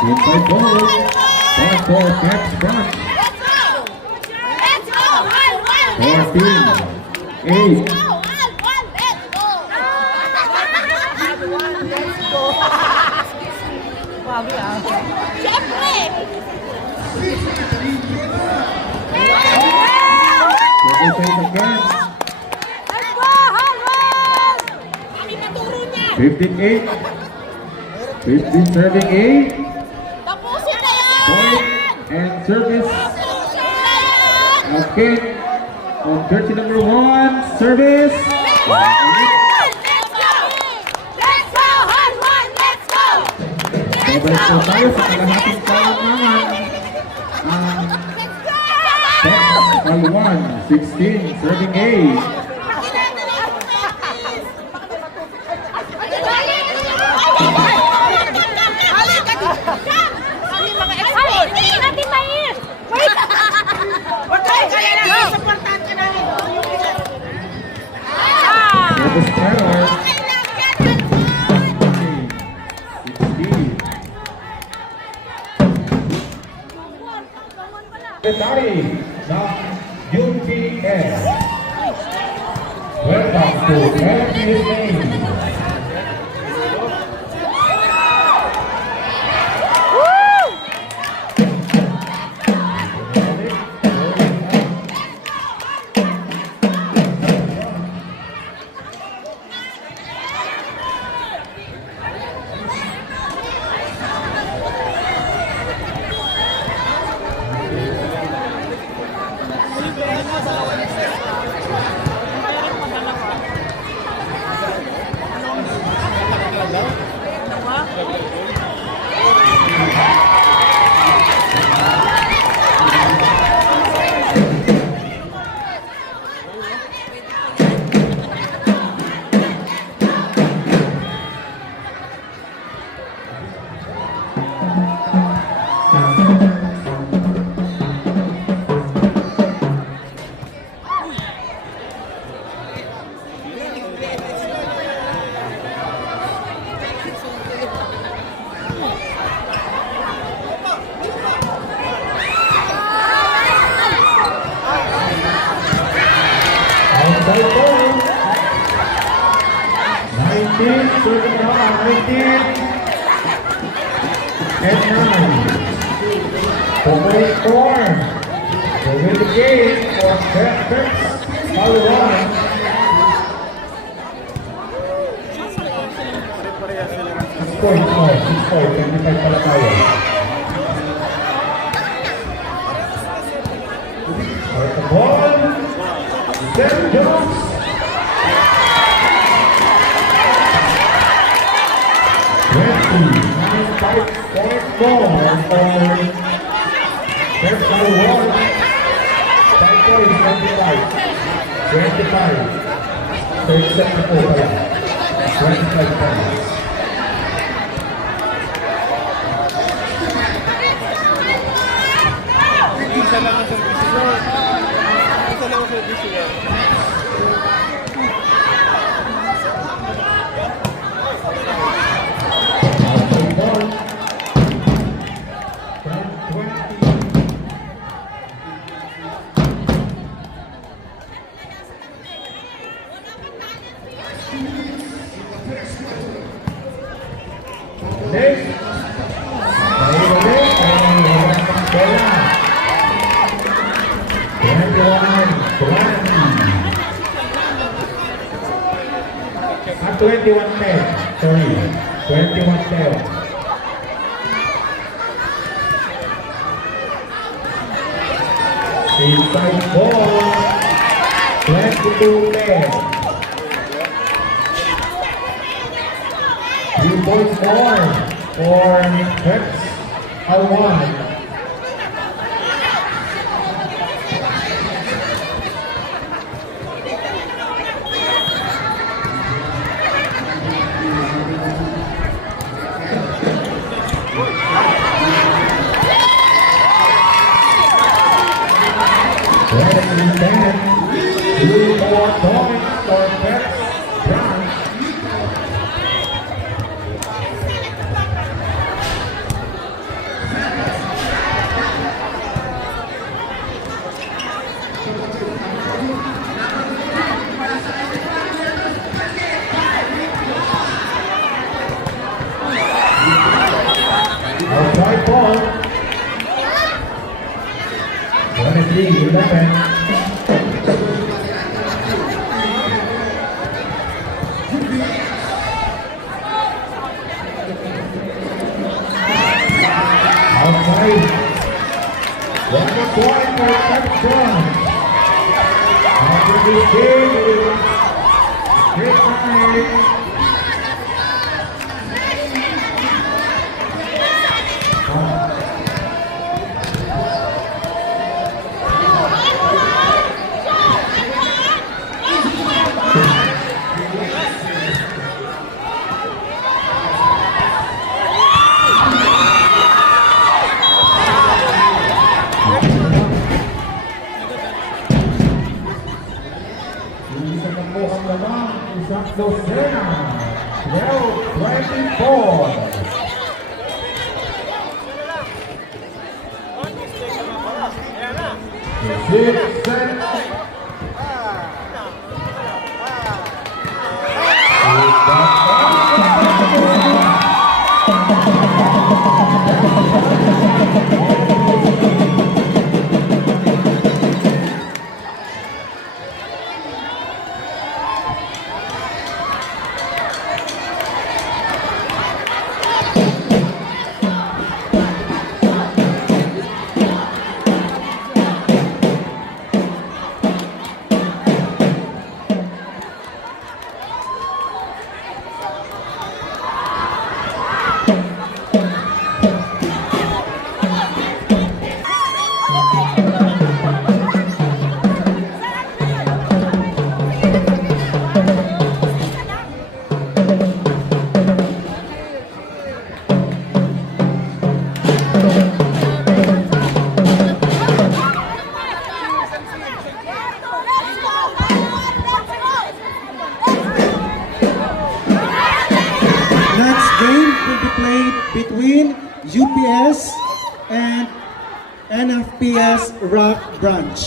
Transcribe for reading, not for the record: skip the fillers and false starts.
Inside ball. Ball for Pets Branch. 14, 8. Siyempre! Again. Kami maturo niya! 15-8. 15 serving 8. Tapusin na yan! Point and service. Tapusin na yan! Okay. On 30 number 1. Service. Let's go! Let's go! Hard one! Let's go! Sabay po tayo sa kalahating taon naman. Pets Alwan. 16 serving 8. Service error. 16. Secretary ng UPS. Welcome to FPSA. Inside ball, 22-10. 3 points more for Pets Alwan. Outside ball. 23-11. Outside. One more point for touchdown. After this game, great night. Isa na po ang lamang isang dosena. 12-24. Six set. Next game will be played between UPS and NFPS Rock Branch.